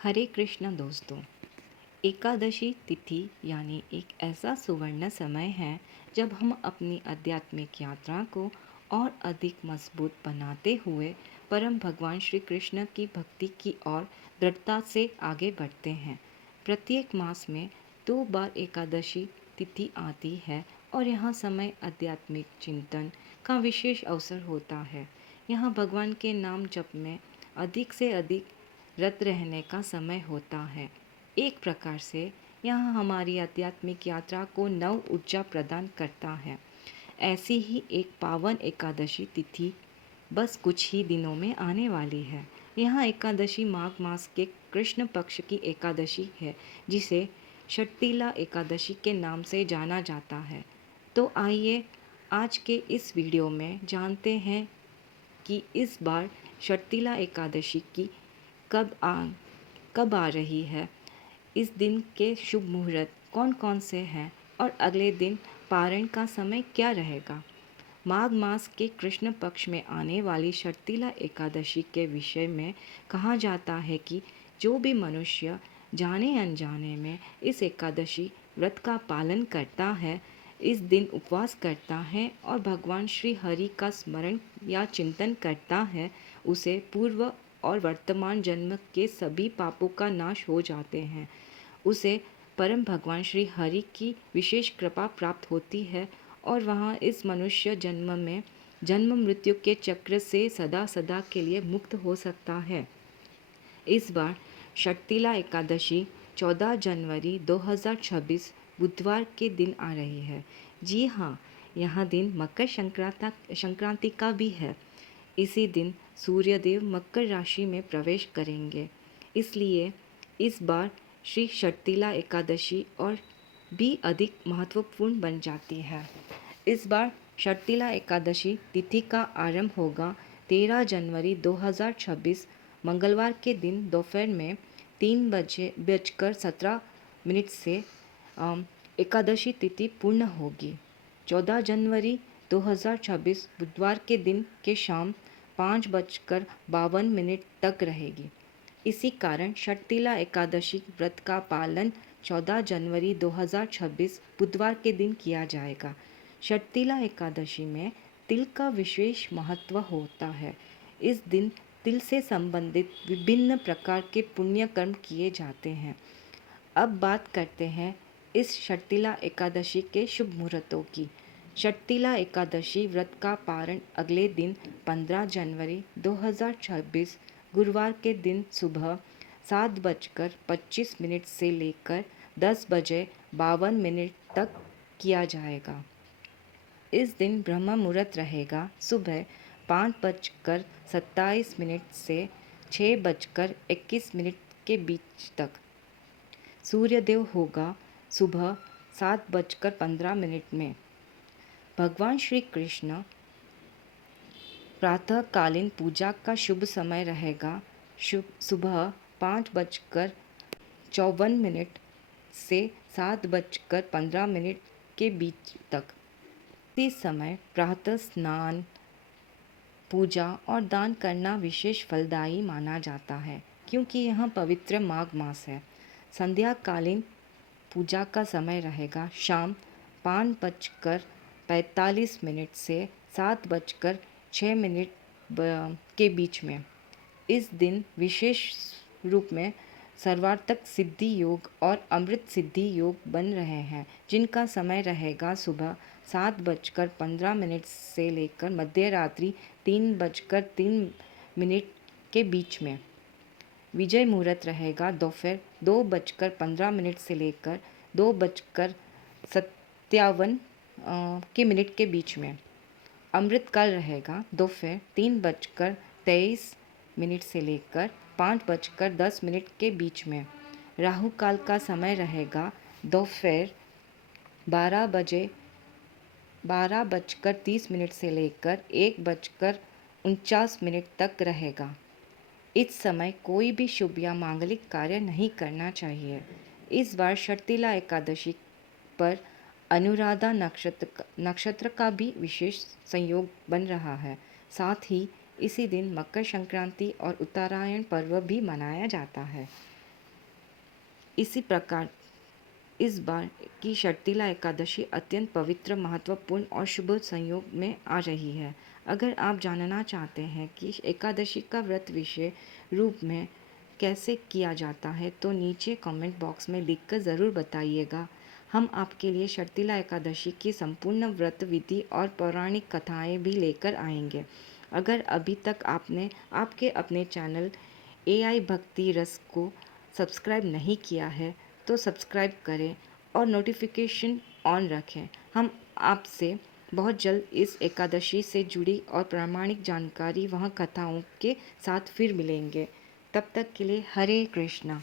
हरे कृष्ण दोस्तों। एकादशी तिथि यानी एक ऐसा सुवर्ण समय है जब हम अपनी आध्यात्मिक यात्रा को और अधिक मजबूत बनाते हुए परम भगवान श्री कृष्ण की भक्ति की ओर दृढ़ता से आगे बढ़ते हैं। प्रत्येक मास में 2 बार एकादशी तिथि आती है और यह समय आध्यात्मिक चिंतन का विशेष अवसर होता है। यहाँ भगवान के नाम जप में अधिक से अधिक रत रहने का समय होता है। एक प्रकार से यह हमारी आध्यात्मिक यात्रा को नव ऊर्जा प्रदान करता है। ऐसी ही एक पावन एकादशी तिथि बस कुछ ही दिनों में आने वाली है। यह एकादशी माघ मास के कृष्ण पक्ष की एकादशी है, जिसे षट्तिला एकादशी के नाम से जाना जाता है। तो आइए आज के इस वीडियो में जानते हैं कि इस बार षट्तिला एकादशी की कब आ कब आ रही है, इस दिन के शुभ मुहूर्त कौन कौन से हैं और अगले दिन पारण का समय क्या रहेगा। माघ मास के कृष्ण पक्ष में आने वाली षट्तिला एकादशी के विषय में कहा जाता है कि जो भी मनुष्य जाने अनजाने में इस एकादशी व्रत का पालन करता है, इस दिन उपवास करता है और भगवान श्री हरि का स्मरण या चिंतन करता है, उसे पूर्व और वर्तमान जन्म के सभी पापों का नाश हो जाते हैं। उसे परम भगवान श्री हरि की विशेष कृपा प्राप्त होती है और वहाँ इस मनुष्य जन्म में जन्म मृत्यु के चक्र से सदा सदा के लिए मुक्त हो सकता है। इस बार षट्तिला एकादशी 14 जनवरी 2026 बुधवार के दिन आ रही है। जी हाँ, यह दिन मकर संक्रांति का भी है। इसी दिन सूर्यदेव मकर राशि में प्रवेश करेंगे, इसलिए इस बार श्री षट्तिला एकादशी और भी अधिक महत्वपूर्ण बन जाती है। इस बार षट्तिला एकादशी तिथि का आरंभ होगा 13 जनवरी 2026 मंगलवार के दिन दोपहर में 3:17 से एकादशी तिथि पूर्ण होगी। 14 जनवरी 2026 बुधवार के दिन के शाम 5:52 तक रहेगी। इसी कारण षट्तिला एकादशी व्रत का पालन 14 जनवरी 2026 बुधवार के दिन किया जाएगा। षट्तिला एकादशी में तिल का विशेष महत्व होता है। इस दिन तिल से संबंधित विभिन्न प्रकार के पुण्य कर्म किए जाते हैं। अब बात करते हैं इस षट्तिला एकादशी के शुभ मुहूर्तों की। षट्तिला एकादशी व्रत का पारण अगले दिन 15 जनवरी 2026 गुरुवार के दिन सुबह 7:25 से लेकर 10:52 तक किया जाएगा। इस दिन ब्रह्म मुहूर्त रहेगा सुबह 5:27 से 6:21 के बीच तक। सूर्यदेव होगा सुबह 7:15 में। भगवान श्री कृष्ण प्रातःकालीन पूजा का शुभ समय रहेगा सुबह 5:54 से 7:15 के बीच तक। इस समय प्रातः स्नान, पूजा और दान करना विशेष फलदायी माना जाता है, क्योंकि यह पवित्र माघ मास है। संध्याकालीन पूजा का समय रहेगा शाम 5:45 से 7:06 के बीच में। इस दिन विशेष रूप में सर्वार्थक सिद्धि योग और अमृत सिद्धि योग बन रहे हैं, जिनका समय रहेगा सुबह 7:15 से लेकर मध्य रात्रि 3:03 के बीच में। विजय मुहूर्त रहेगा दोपहर 2:15 से लेकर 2:57 के बीच में। अमृतकाल रहेगा दोपहर 3:23 से लेकर 5:10 के बीच में। राहु काल का समय रहेगा दोपहर 12:30 से लेकर 1:49 तक रहेगा। इस समय कोई भी शुभ या मांगलिक कार्य नहीं करना चाहिए। इस बार षट्तिला एकादशी पर अनुराधा नक्षत्र का भी विशेष संयोग बन रहा है। साथ ही इसी दिन मकर संक्रांति और उत्तरायण पर्व भी मनाया जाता है। इसी प्रकार इस बार की शर्तिला एकादशी अत्यंत पवित्र, महत्वपूर्ण और शुभ संयोग में आ रही है। अगर आप जानना चाहते हैं कि एकादशी का व्रत विशेष रूप में कैसे किया जाता है, तो नीचे कमेंट बॉक्स में लिखकर ज़रूर बताइएगा। हम आपके लिए शर्तिला एकादशी की संपूर्ण व्रत विधि और पौराणिक कथाएं भी लेकर आएंगे। अगर अभी तक आपने आपके अपने चैनल एआई भक्ति रस को सब्सक्राइब नहीं किया है, तो सब्सक्राइब करें और नोटिफिकेशन ऑन रखें। हम आपसे बहुत जल्द इस एकादशी से जुड़ी और प्रामाणिक जानकारी वहाँ कथाओं के साथ फिर मिलेंगे। तब तक के लिए हरे कृष्णा।